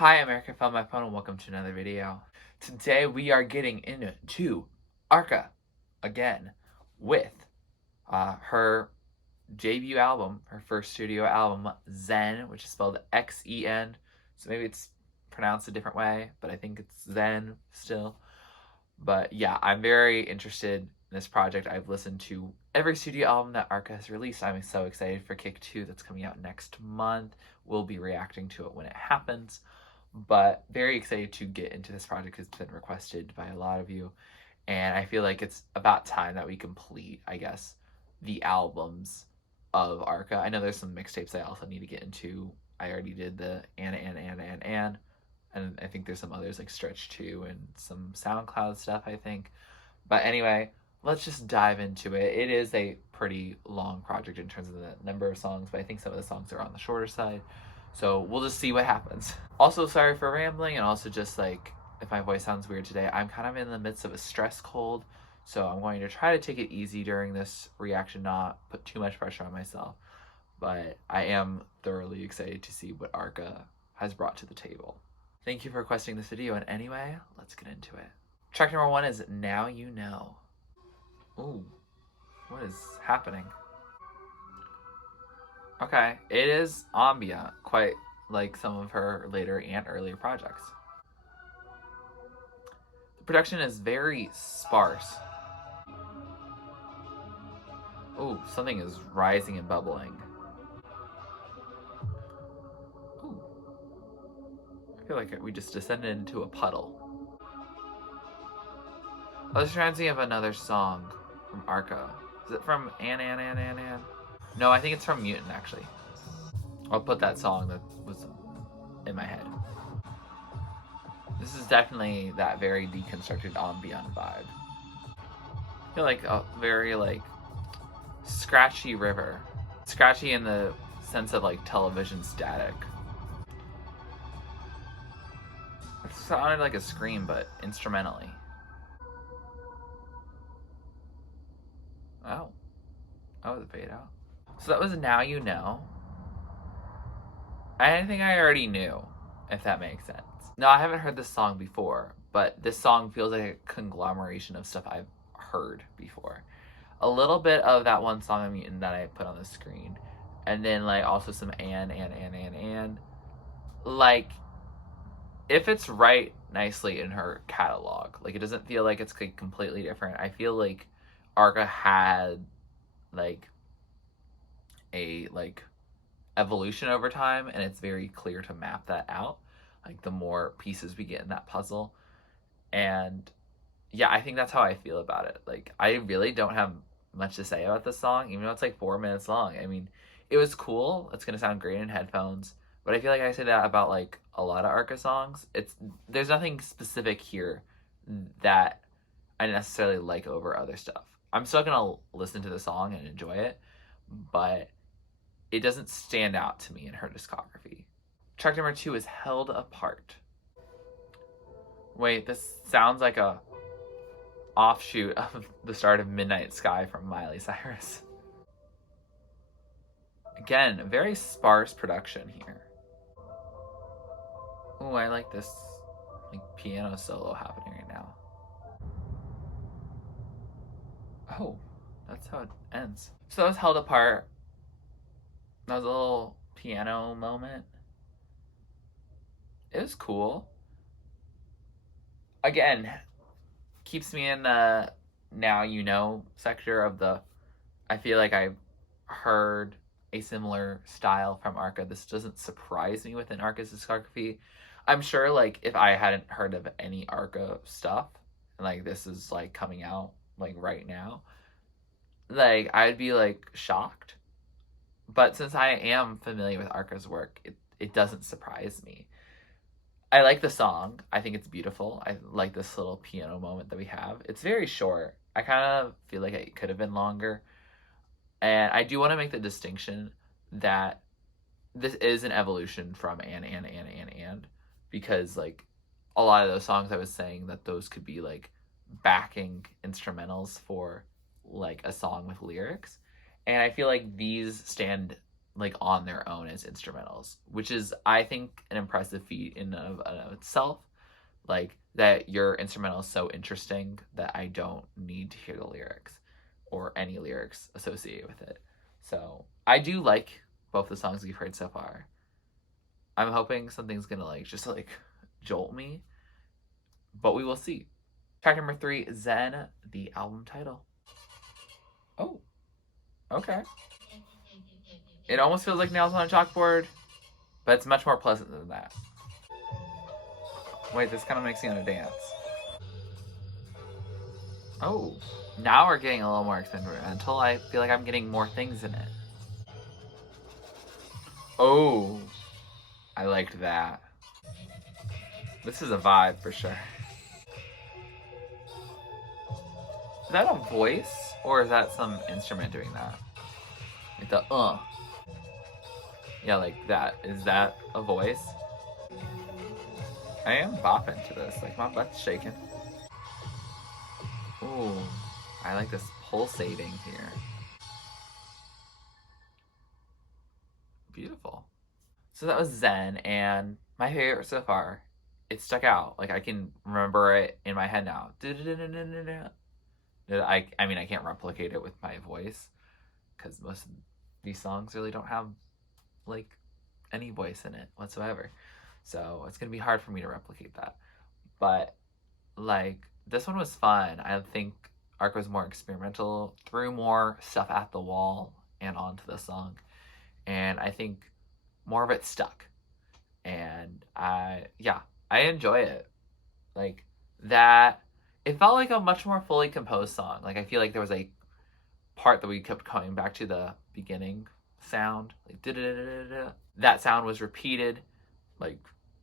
Hi, American Found My Phone, and welcome to another video. Today we are getting into Arca again with her debut album, her first studio album, Zen, which is spelled Xen. So maybe it's pronounced a different way, but I think it's Zen still. But yeah, I'm very interested in this project. I've listened to every studio album that Arca has released. I'm so excited for Kick 2 that's coming out next month. We'll be reacting to it when it happens. But very excited to get into this project because it's been requested by a lot of you. And I feel like it's about time that we complete, I guess, the albums of Arca. I know there's some mixtapes I also need to get into. I already did the and I think there's some others like Stretch 2 and some SoundCloud stuff, I think. But anyway, let's just dive into it. It is a pretty long project in terms of the number of songs, but I think some of the songs are on the shorter side. So we'll just see what happens. Also, sorry for rambling, and also just like if my voice sounds weird today, I'm kind of in the midst of a stress cold, so I'm going to try to take it easy during this reaction, not put too much pressure on myself. But I am thoroughly excited to see what Arca has brought to the table. Thank you for requesting this video, and anyway, let's get into it. Track number 1 is Now You Know. Ooh, what is happening? Okay, it is ambient, quite like some of her later and earlier projects. The production is very sparse. Ooh, something is rising and bubbling. Ooh. I feel like we just descended into a puddle. I was trying to think of another song from Arca. Is it from Ann? No, I think it's from Mutant, actually. I'll put that song that was in my head. This is definitely that very deconstructed ambient vibe. I feel like a very like scratchy river. Scratchy in the sense of like television static. It sounded like a scream, but instrumentally. Oh. That was a fade out. So that was Now You Know. I think I already knew, if that makes sense. No, I haven't heard this song before, but this song feels like a conglomeration of stuff I've heard before. A little bit of that one song I'm Mutant that I put on the screen, and then like also some and. Like, if it's right nicely in her catalog, like it doesn't feel like it's like completely different. I feel like Arca had like a like evolution over time, and it's very clear to map that out, like the more pieces we get in that puzzle. And yeah, I think that's how I feel about it. Like, I really don't have much to say about this song, even though it's like 4 minutes long. I mean, it was cool. It's gonna sound great in headphones, but I feel like I say that about like a lot of Arca songs. There's nothing specific here that I necessarily like over other stuff. I'm still gonna listen to the song and enjoy it, but it doesn't stand out to me in her discography. Track number 2 is Held Apart. Wait, this sounds like a offshoot of the start of Midnight Sky from Miley Cyrus. Again, very sparse production here. Ooh, I like this like piano solo happening right now. Oh, that's how it ends. So that was Held Apart. That was a little piano moment. It was cool. Again, keeps me in the Now You Know sector of the, I feel like I've heard a similar style from Arca. This doesn't surprise me within Arca's discography. I'm sure like if I hadn't heard of any Arca stuff, and like this is like coming out like right now, like I'd be like shocked. But since I am familiar with Arca's work, it doesn't surprise me. I like the song. I think it's beautiful. I like this little piano moment that we have. It's very short. I kind of feel like it could have been longer. And I do want to make the distinction that this is an evolution from and. Because, like, a lot of those songs I was saying that those could be, like, backing instrumentals for, like, a song with lyrics. And I feel like these stand like on their own as instrumentals, which is, I think, an impressive feat in of itself. Like, that your instrumental is so interesting that I don't need to hear the lyrics or any lyrics associated with it. So I do like both the songs we've heard so far. I'm hoping something's gonna like just like jolt me, but we will see. Track number 3, Zen, the album title. Oh, okay. It almost feels like nails on a chalkboard, but it's much more pleasant than that. Wait, this kind of makes me want to dance. Oh, now we're getting a little more experimental. I feel like I'm getting more things in it. Oh, I liked that. This is a vibe for sure. Is that a voice or is that some instrument doing that? Like the Yeah, like that. Is that a voice? I am bopping to this. Like my butt's shaking. Ooh, I like this pulsating here. Beautiful. So that was Zen, and my favorite so far. It stuck out. Like I can remember it in my head now. I mean, I can't replicate it with my voice because most of these songs really don't have like any voice in it whatsoever. So it's gonna be hard for me to replicate that. But like this one was fun. I think Arca was more experimental, threw more stuff at the wall and onto the song, and I think more of it stuck. And I enjoy it. Like that, it felt like a much more fully composed song. Like I feel like there was a part that we kept coming back to, the beginning sound, like da-da-da-da-da. That sound was repeated like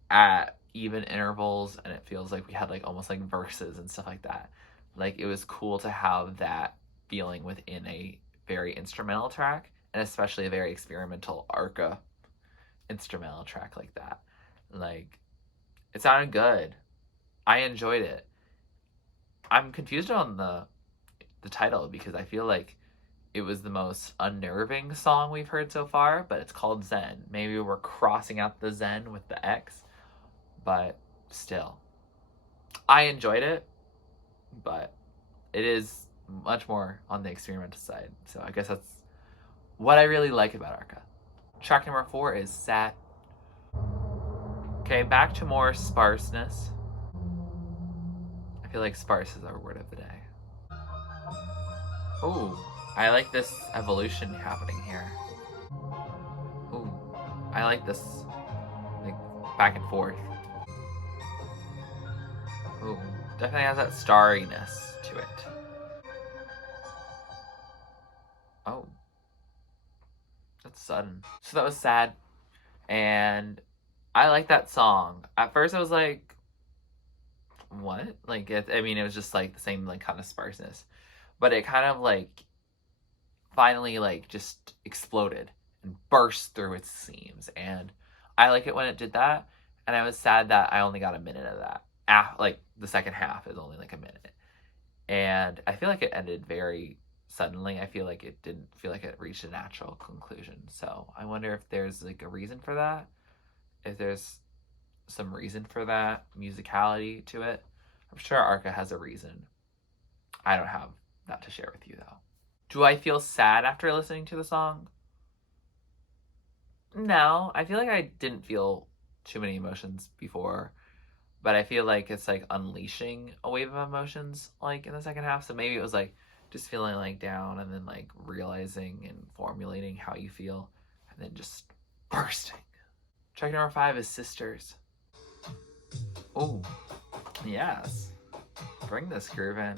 at even intervals, and it feels like we had like almost like verses and stuff like that. Like it was cool to have that feeling within a very instrumental track, and especially a very experimental Arca instrumental track like that. Like it sounded good. I enjoyed it. I'm confused on the title because I feel like it was the most unnerving song we've heard so far, but it's called Zen. Maybe we're crossing out the Zen with the X, but still. I enjoyed it, but it is much more on the experimental side. So I guess that's what I really like about Arca. Track number 4 is Sat. Okay, back to more sparseness. I feel like sparse is our word of the day. Ooh, I like this evolution happening here. Ooh, I like this, like, back and forth. Ooh, definitely has that starriness to it. Oh, that's sudden. So that was sad, and I like that song. At first I was like, what? Like, I mean, it was just like the same, like, kind of sparseness. But it kind of like finally like just exploded and burst through its seams, and I like it when it did that. And I was sad that I only got a minute of that. Like the second half is only like a minute, and I feel like it ended very suddenly. I feel like it didn't feel like it reached a natural conclusion. So I wonder if there's like a reason for that, if there's some reason for that musicality to it. I'm sure Arca has a reason. I don't have that to share with you though. Do I feel sad after listening to the song? No, I feel like I didn't feel too many emotions before, but I feel like it's like unleashing a wave of emotions like in the second half. So maybe it was like just feeling like down and then like realizing and formulating how you feel and then just bursting. Track number 5 is Sisters. Oh, yes. Bring this groove in.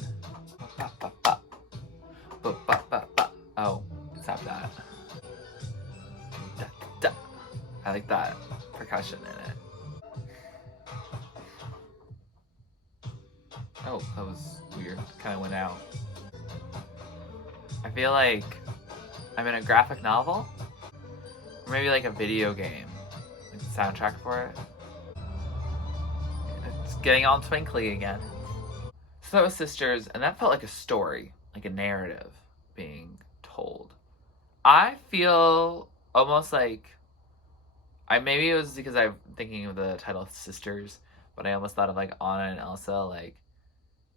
Oh, stop that. I like that percussion in it. Oh, that was weird. Kind of went out. I feel like I'm in a graphic novel, or maybe like a video game. Like the soundtrack for it. It's getting all twinkly again. So that was Sisters, and that felt like a story, like a narrative being told. I feel almost like maybe it was because I'm thinking of the title Sisters, but I almost thought of like Anna and Elsa. Like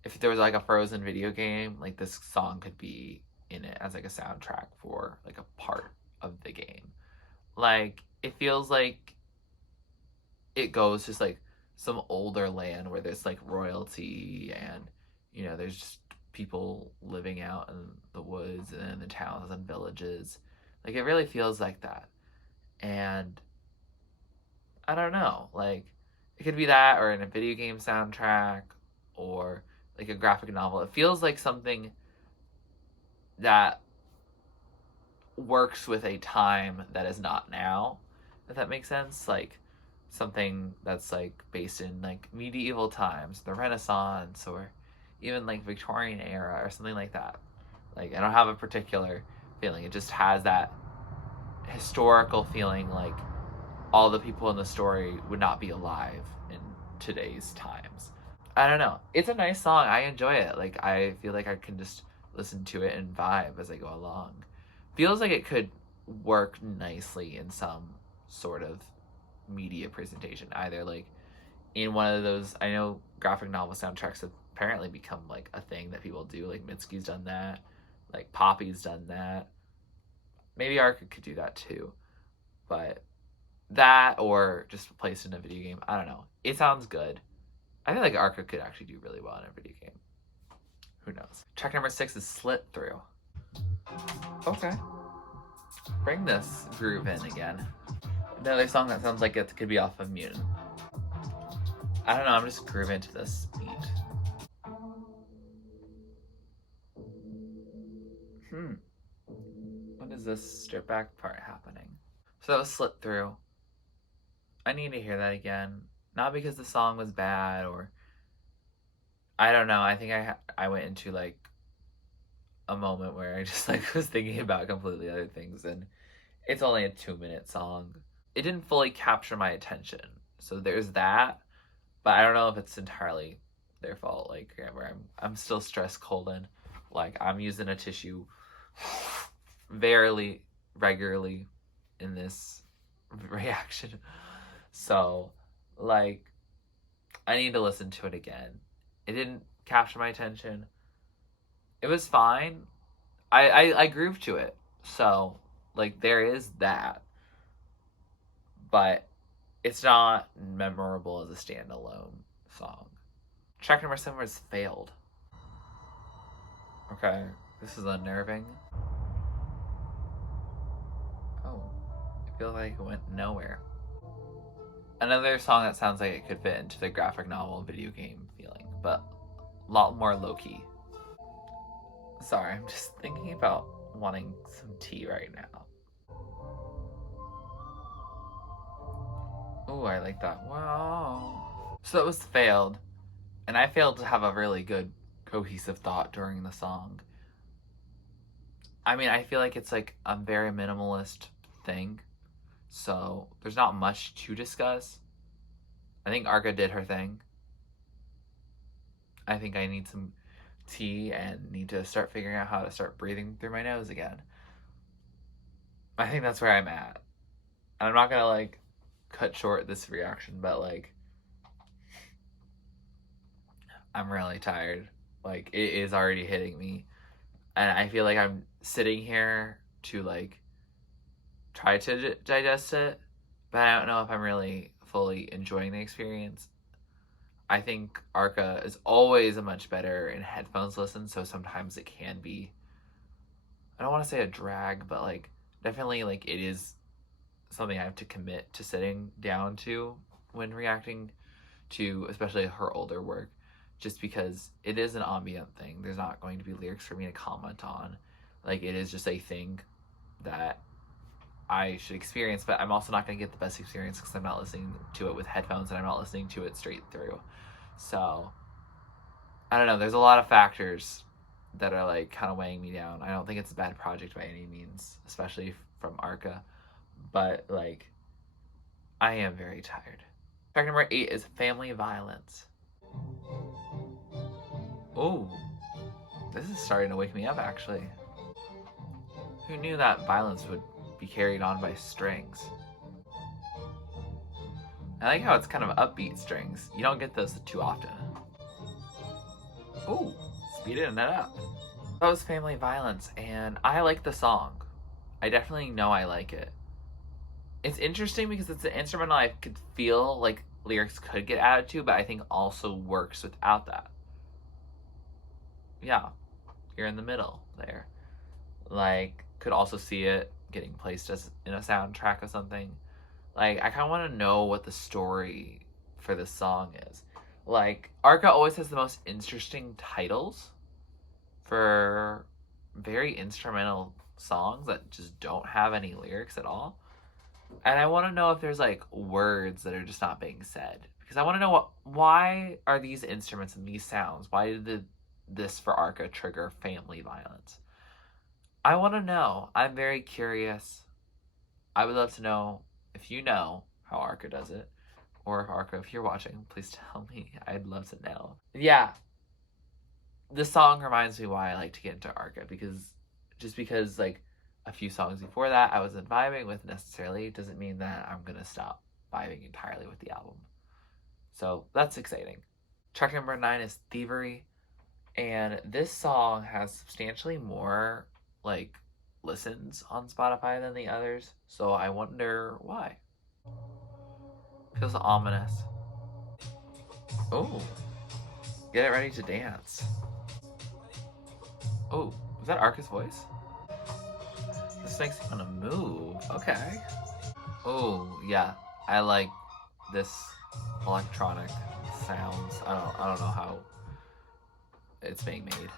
if there was like a Frozen video game, like this song could be in it as like a soundtrack for like a part of the game. Like it feels like it goes just like some older land where there's like royalty and there's just people living out in the woods and in the towns and villages. Like it really feels like that. And I don't know, like it could be that or in a video game soundtrack or like a graphic novel. It feels like something that works with a time that is not now, if that makes sense. Like something that's like based in like medieval times, the Renaissance, or even like Victorian era or something like that. Like I don't have a particular feeling. It just has that historical feeling, like all the people in the story would not be alive in today's times. I don't know. It's a nice song. I enjoy it. Like I feel like I can just listen to it and vibe as I go along. Feels like it could work nicely in some sort of media presentation, either like in one of those. I know graphic novel soundtracks have apparently become like a thing that people do. Like Mitsuki's done that, like Poppy's done that. Maybe Arca could do that too, but that or just placed in a video game. I don't know. It sounds good. I feel like Arca could actually do really well in a video game. Who knows? Track number 6 is Slit Thru. Okay. Bring this groove in again. Another song that sounds like it could be off of Mutant. I don't know, I'm just grooving to this beat. When is this strip back part happening? So that was Slit Thru. I need to hear that again. Not because the song was bad or I don't know. I think I went into like a moment where I just like was thinking about completely other things, and it's only a 2-minute song. It didn't fully capture my attention, so there's that. But I don't know if it's entirely their fault. Like where I'm still stressed, colon. Like I'm using a tissue very regularly in this reaction. So like I need to listen to it again. It didn't capture my attention. It was fine. I grooved to it. So like there is that. But it's not memorable as a standalone song. Track number 7 was Failed. Okay, this is unnerving. Oh, I feel like it went nowhere. Another song that sounds like it could fit into the graphic novel video game feeling, but a lot more low-key. Sorry, I'm just thinking about wanting some tea right now. Oh, I like that. Wow. So that was Failed. And I failed to have a really good cohesive thought during the song. I mean, I feel like it's like a very minimalist thing. So there's not much to discuss. I think Arca did her thing. I think I need some tea and need to start figuring out how to start breathing through my nose again. I think that's where I'm at. And I'm not gonna like cut short this reaction, but like I'm really tired. Like it is already hitting me. And I feel like I'm sitting here to like try to digest it, but I don't know if I'm really fully enjoying the experience. I think Arca is always a much better in headphones listen, so sometimes it can be, I don't want to say a drag, but like definitely like it is something I have to commit to sitting down to when reacting to especially her older work, just because it is an ambient thing. There's not going to be lyrics for me to comment on. Like it is just a thing that I should experience, but I'm also not going to get the best experience because I'm not listening to it with headphones and I'm not listening to it straight through. So I don't know, there's a lot of factors that are like kind of weighing me down. I don't think it's a bad project by any means, especially from Arca, but like I am very tired. Fact number 8 is family violence. Oh, this is starting to wake me up actually. Who knew that violence would be carried on by strings. I like how it's kind of upbeat strings. You don't get those too often. Ooh, speeding it up. That was Family Violence, and I like the song. I definitely know I like it. It's interesting because it's an instrumental I could feel like lyrics could get added to, but I think also works without that. Yeah, you're in the middle there. Like, could also see it getting placed as in a soundtrack of something. Like, I kind of want to know what the story for this song is. Like, Arca always has the most interesting titles for very instrumental songs that just don't have any lyrics at all. And I want to know if there's like words that are just not being said, because I want to know why are these instruments and these sounds? Why did this for Arca trigger family violence? I want to know. I'm very curious. I would love to know if you know how Arca does it, or if Arca, if you're watching, please tell me. I'd love to know. Yeah, this song reminds me why I like to get into Arca, because like a few songs before that I wasn't vibing with necessarily doesn't mean that I'm gonna stop vibing entirely with the album. So that's exciting. Track number 9 is Thievery, and this song has substantially more like listens on Spotify than the others, so I wonder why. Feels ominous. Oh, get it ready to dance. Oh, was that Arca's voice? This makes me want to move. Okay. Oh yeah, I like this electronic sounds. I don't know how it's being made.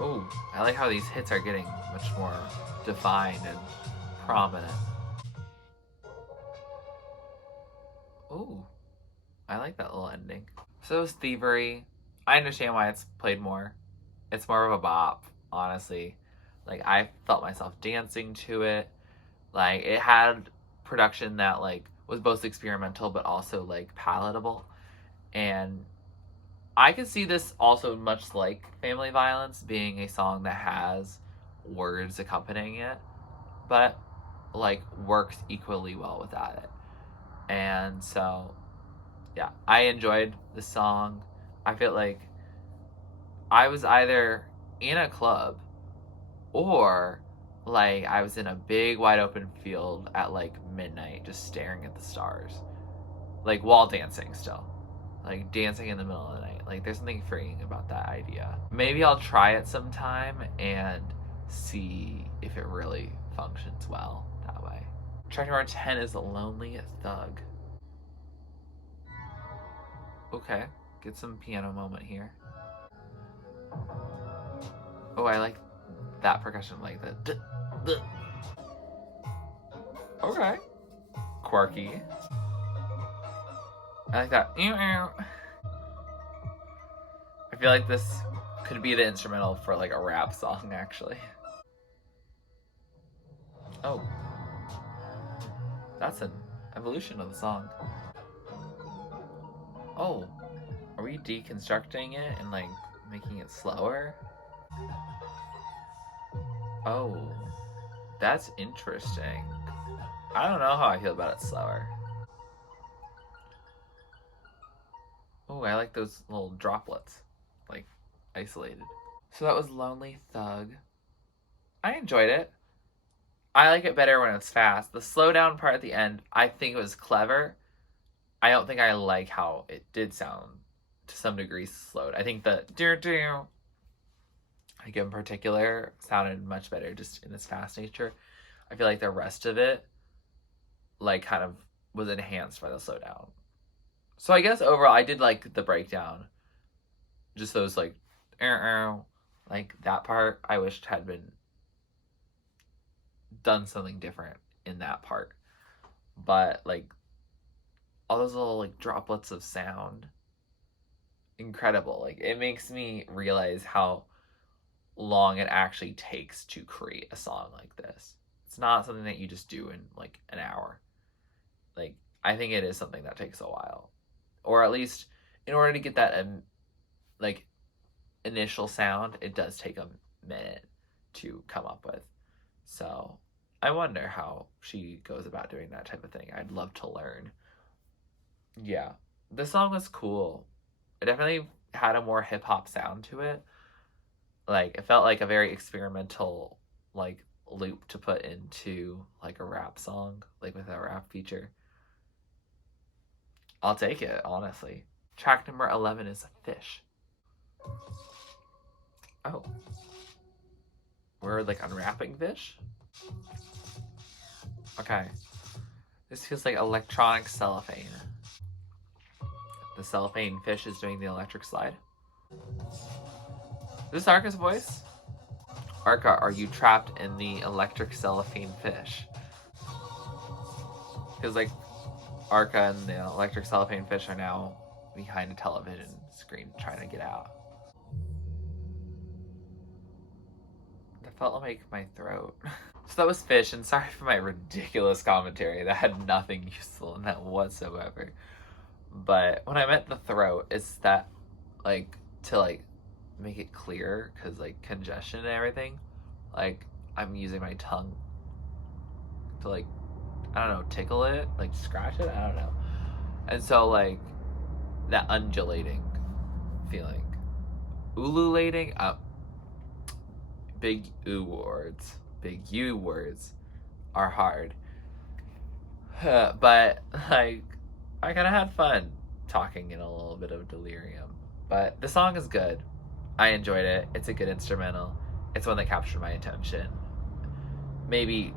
Oh, I like how these hits are getting much more defined and prominent. Oh, I like that little ending. So it's Thievery. I understand why it's played more. It's more of a bop, honestly. Like, I felt myself dancing to it. Like, it had production that like was both experimental but also like palatable. And I could see this also, much like Family Violence, being a song that has words accompanying it, but like works equally well without it. And so, yeah, I enjoyed the song. I feel like I was either in a club or like I was in a big wide open field at like midnight just staring at the stars, like while dancing still. Like dancing in the middle of the night. Like there's something freeing about that idea. Maybe I'll try it sometime and see if it really functions well that way. Track number 10 is Lonely Thugg. Okay, get some piano moment here. Oh, I like that percussion, like the. Okay, quirky. I like that. I feel like this could be the instrumental for like a rap song, actually. Oh, that's an evolution of the song. Oh, are we deconstructing it and like making it slower? Oh, that's interesting. I don't know how I feel about it slower. Oh, I like those little droplets, like isolated. So that was Lonely Thugg. I enjoyed it. I like it better when it's fast. The slowdown part at the end, I think it was clever. I don't think I like how it did sound to some degree slowed. I think the like in particular sounded much better just in its fast nature. I feel like the rest of it like kind of was enhanced by the slowdown. So I guess overall I did like the breakdown. Just those like that part I wished had been done something different in that part. But like all those little like droplets of sound, incredible. Like it makes me realize how long it actually takes to create a song like this. It's not something that you just do in like an hour. Like I think it is something that takes a while, or at least in order to get that like initial sound, it does take a minute to come up with. So I wonder how she goes about doing that type of thing. I'd love to learn. Yeah, the song was cool. It definitely had a more hip hop sound to it. Like, it felt like a very experimental, like, loop to put into, like, a rap song, like, with a rap feature. I'll take it, honestly. Track number 11 is Fish. Oh. We're, like, unwrapping Fish? Okay. This feels like electronic cellophane. The cellophane fish is doing the electric slide. Is this Arca's voice? Arca, are you trapped in the electric cellophane fish? Feels like Arca and the electric cellophane fish are now behind a television screen trying to get out. That felt like my throat. So that was Fish, and sorry for my ridiculous commentary. That had nothing useful in that whatsoever. But when I meant the throat, it's that, like, to, like, make it clear, because, like, congestion and everything, like, I'm using my tongue to, like, I don't know, tickle it, like, scratch it, I don't know. And so, like, that undulating feeling. Ululating? Big U words. Big U words are hard. But, like, I kind of had fun talking in a little bit of delirium. But the song is good. I enjoyed it. It's a good instrumental. It's one that captured my attention. Maybe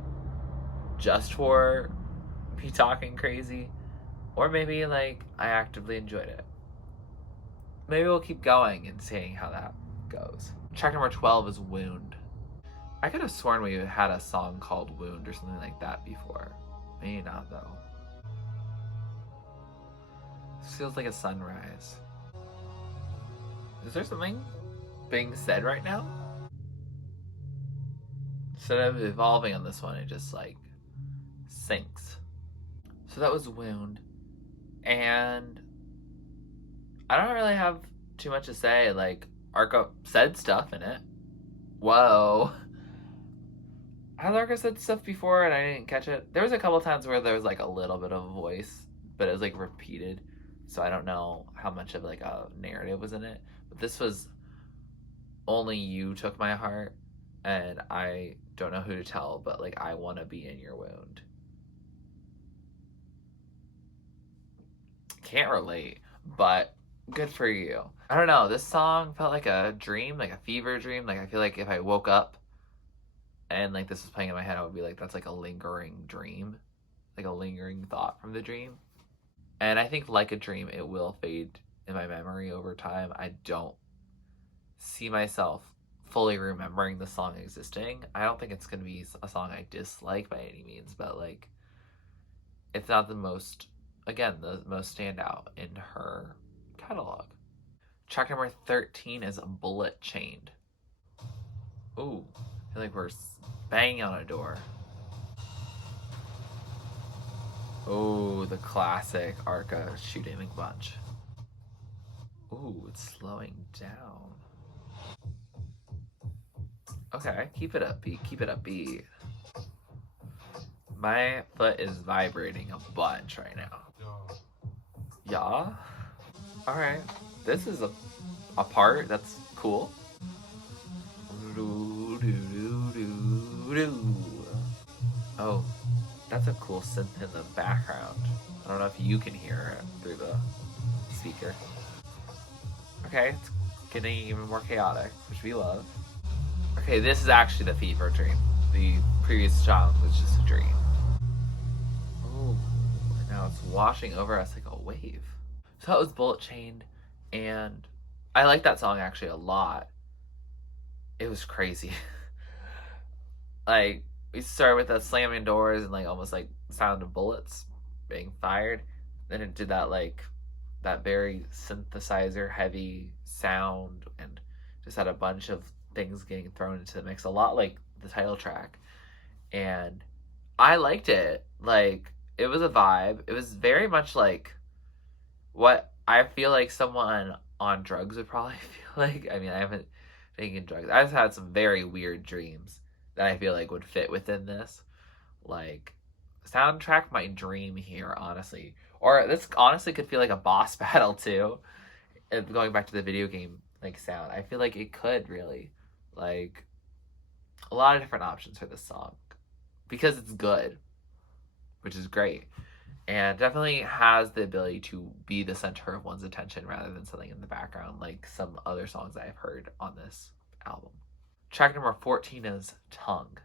just for me talking crazy, or maybe, like, I actively enjoyed it. Maybe we'll keep going and seeing how that goes. Track number 12 is Wound. I could have sworn we had a song called Wound or something like that before. Maybe not, though. This feels like a sunrise. Is there something being said right now? Instead of evolving on this one, it just, like, sinks. So that was Wound. And I don't really have too much to say. Like, Arca said stuff in it. Whoa. Has Arca said stuff before and I didn't catch it? There was a couple times where there was, like, a little bit of a voice, but it was, like, repeated. So I don't know how much of, like, a narrative was in it. But this was Only You Took My Heart, and I don't know who to tell, but, like, I want to be in your wound. Can't relate, but good for you. I don't know, this song felt like a dream, like a fever dream. Like, I feel like if I woke up and, like, this was playing in my head, I would be like, that's, like, a lingering dream, like a lingering thought from the dream. And I think, like a dream, it will fade in my memory over time. I don't see myself fully remembering the song existing. I don't think it's going to be a song I dislike by any means, but, like, it's not the most, again, the most standout in her catalog. Track number 13 is Bullet Chained. Ooh, I feel like we're banging on a door. Oh, the classic Arca shooting bunch. Ooh, it's slowing down. Okay, keep it upbeat, keep it upbeat. My foot is vibrating a bunch right now. Yeah? Alright, this is a part that's cool. Oh, that's a cool synth in the background. I don't know if you can hear it through the speaker. Okay, it's getting even more chaotic, which we love. Okay, this is actually the fever dream. The previous song was just a dream. Oh, now it's washing over us like a wave. So that was Bullet Chained, and I like that song actually a lot. It was crazy. Like, we started with the slamming doors and, like, almost like sound of bullets being fired. Then it did that, like, that very synthesizer heavy sound, and just had a bunch of things getting thrown into the mix, a lot like the title track. And I liked it. Like, it was a vibe. It was very much like what I feel like someone on drugs would probably feel like. I mean, I haven't taking drugs. I just had some very weird dreams that I feel like would fit within this. Like, soundtrack my dream here, honestly. Or this honestly could feel like a boss battle too. And going back to the video game like sound, I feel like it could really, like, a lot of different options for this song because it's good, which is great, and definitely has the ability to be the center of one's attention rather than something in the background like some other songs I've heard on this album. Track number 14 is Tongue.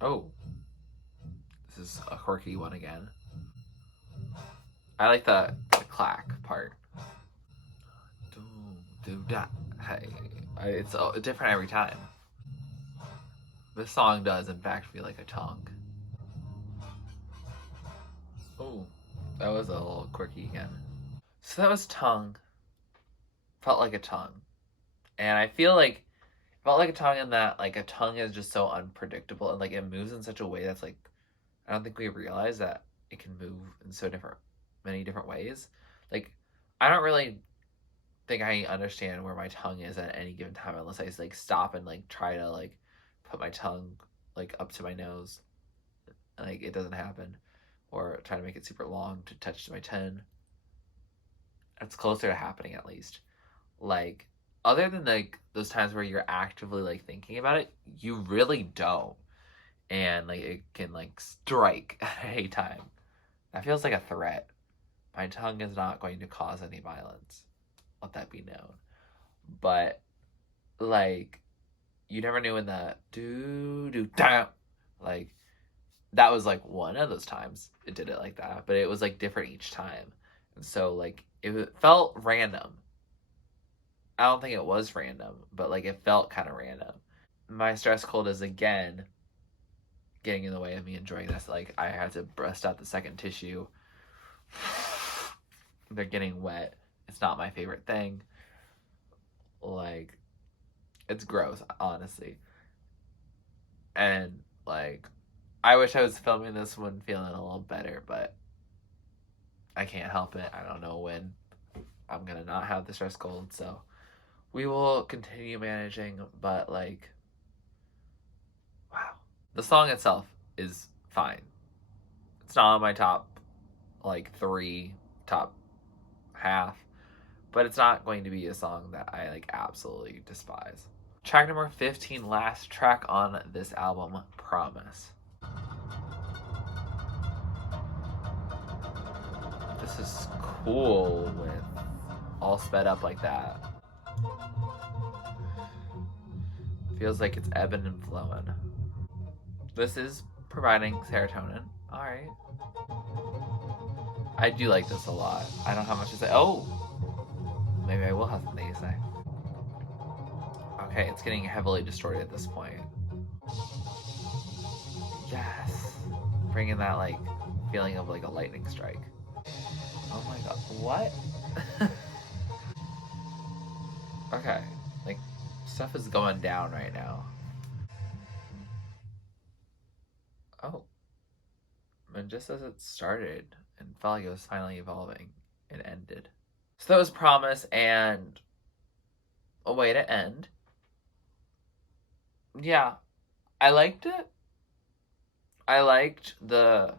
Oh, this is a quirky one again. I like the clack part. Hey, it's different every time. This song does, in fact, feel like a tongue. Oh, that was a little quirky again. So that was Tongue. Felt like a tongue. And I feel like felt like a tongue in that like a tongue is just so unpredictable and like it moves in such a way that's like I don't think we realize that it can move in so many different ways. Like I don't really think I understand where my tongue is at any given time unless I like stop and like try to like put my tongue like up to my nose. And, like it doesn't happen. Or try to make it super long to touch my chin. It's closer to happening at least. Like other than like those times where you're actively like thinking about it, you really don't. And like it can like strike at any time. That feels like a threat. My tongue is not going to cause any violence. Let that be known. But like you never knew when the do da like that was like one of those times it did it like that, but it was like different each time. And so like it felt random. I don't think it was random, but like it felt kind of random. My stress cold is again getting in the way of me enjoying this. Like I had to breast out the second tissue. They're getting wet. It's not my favorite thing. Like it's gross, honestly. And like I wish I was filming this one feeling a little better, but I can't help it. I don't know when I'm gonna not have the stress cold, so we will continue managing, but like wow. The song itself is fine. It's not on my top like 3, top half, but it's not going to be a song that I like absolutely despise. Track number 15, last track on this album, Promise. This is cool with all sped up like that. Feels like it's ebbing and flowing. This is providing serotonin. Alright. I do like this a lot. I don't have much to say. Oh! Maybe I will have something to say. Okay, it's getting heavily distorted at this point. Yes. Bringing that, like, feeling of, like, a lightning strike. Oh my god. What? Okay. Like, stuff is going down right now. Oh. And just as it started and felt like it was finally evolving, it ended. So that was Promise and a way to end. Yeah, I liked it. I liked the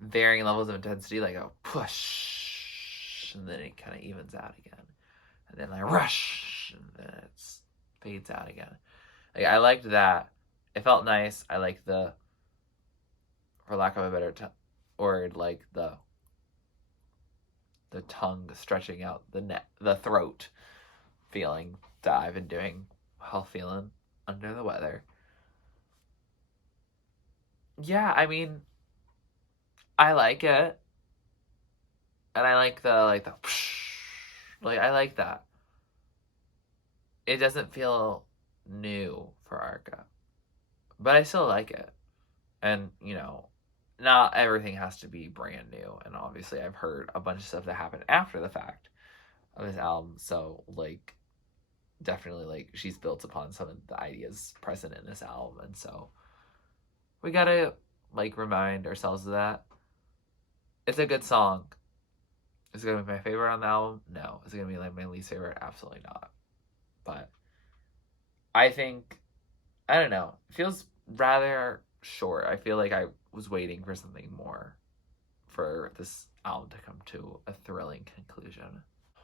varying levels of intensity, like a push, and then it kind of evens out again, and then like rush, and then it fades out again. Like I liked that. It felt nice. I liked the, for lack of a better word, like the tongue stretching out the throat feeling that I've been doing while feeling under the weather. Yeah, I mean, I like it, and I like the like I like that. It doesn't feel new for Arca, but I still like it, and you know, not everything has to be brand new. And obviously, I've heard a bunch of stuff that happened after the fact of this album, so like definitely like she's built upon some of the ideas present in this album, and so we gotta like remind ourselves of that. It's a good song. Is it gonna be my favorite on the album? No. Is it gonna be like my least favorite? Absolutely not. But I think, I don't know, it feels rather short. I feel like I was waiting for something more for this album to come to a thrilling conclusion.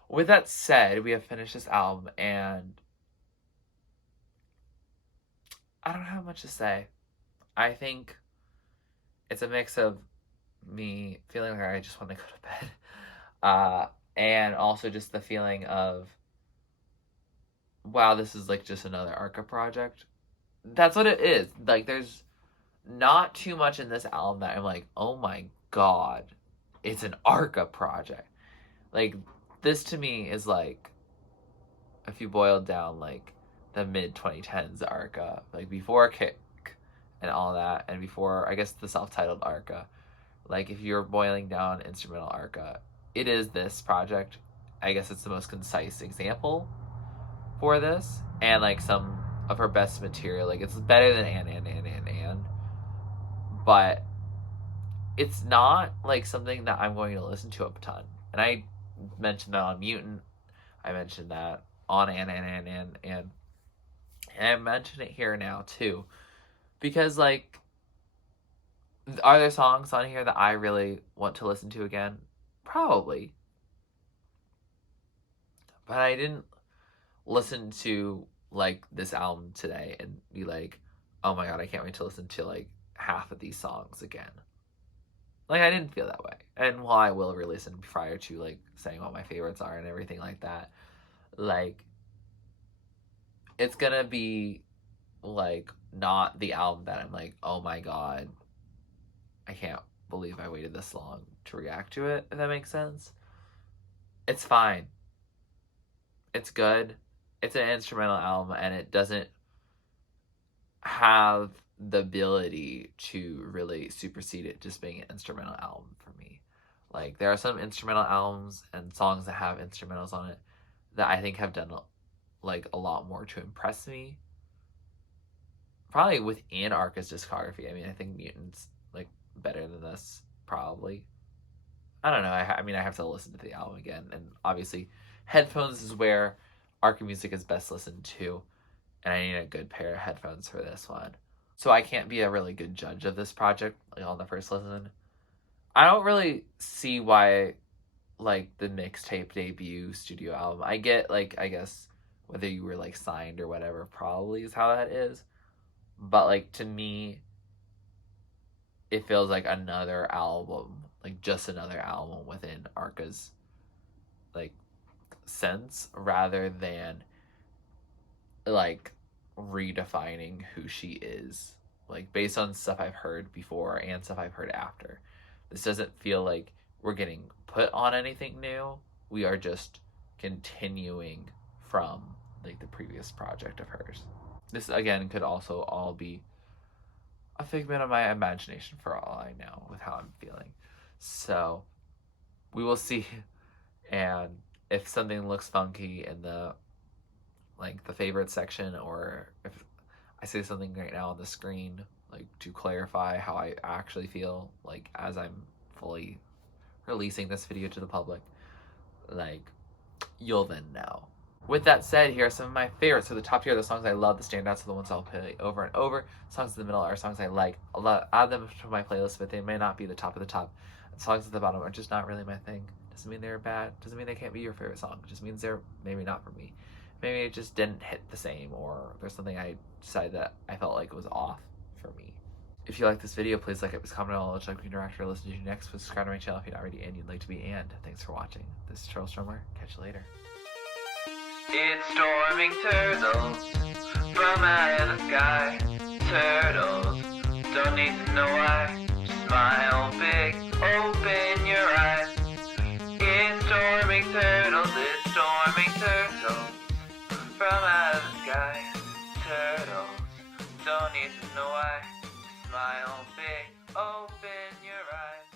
With that said, we have finished this album, and I don't have much to say. I think it's a mix of me feeling like I just want to go to bed, and also just the feeling of, wow, this is like just another Arca project. That's what it is. Like, there's not too much in this album that I'm like, oh my god, it's an Arca project. Like, this to me is like, if you boiled down like the mid 2010s Arca, like before Kick and all that, and before, I guess, the self-titled Arca. Like, if you're boiling down instrumental Arca, it is this project. I guess it's the most concise example for this, and like some of her best material. Like, it's better than and, but it's not like something that I'm going to listen to a ton. And I mentioned that on Mutant. I mentioned that on and I mention it here now too, because like, are there songs on here that I really want to listen to again? Probably, but I didn't listen to like this album today and be like, oh my god, I can't wait to listen to like half of these songs again. Like, I didn't feel that way. And while I will re-listen prior to like saying what my favorites are and everything like that, like, it's gonna be like not the album that I'm like, oh my god, I can't believe I waited this long to react to it, if that makes sense. It's fine. It's good. It's an instrumental album, and it doesn't have the ability to really supersede it just being an instrumental album for me. Like, there are some instrumental albums and songs that have instrumentals on it that I think have done like a lot more to impress me. Probably within Arca's discography. I mean, I think Mutant's like better than this, probably. I don't know. I mean, I have to listen to the album again, and obviously, headphones is where Arca music is best listened to, and I need a good pair of headphones for this one. So I can't be a really good judge of this project like on the first listen. I don't really see why, like, the mixtape debut studio album. I get, like, I guess whether you were like signed or whatever probably is how that is. But like, to me, it feels like another album, like just another album within Arca's like sense, rather than like redefining who she is, like based on stuff I've heard before and stuff I've heard after. This doesn't feel like we're getting put on anything new. We are just continuing from like the previous project of hers. This again could also all be a figment of my imagination for all I know with how I'm feeling. So we will see. And if something looks funky in the like the favorite section, or if I say something right now on the screen like to clarify how I actually feel like as I'm fully releasing this video to the public, like, you'll then know. With that said, here are some of my favorites. So the top tier are the songs I love. The standouts are the ones I'll play over and over. Songs in the middle are songs I like. I'll add them to my playlist, but they may not be the top of the top. And songs at the bottom are just not really my thing. Doesn't mean they're bad. Doesn't mean they can't be your favorite song. Just means they're maybe not for me. Maybe it just didn't hit the same, or there's something I decided that I felt like was off for me. If you like this video, please like it, please comment on it, like, interact, or listen to you next. Please subscribe to my channel if you're not already and you'd like to be. And thanks for watching. This is TurtleStormer. Catch you later. It's storming turtles from out of the sky. Turtles don't need to know why. Just smile big, open your eyes. It's storming turtles, it's storming turtles from out of the sky. Turtles don't need to know why. Just smile big, open your eyes.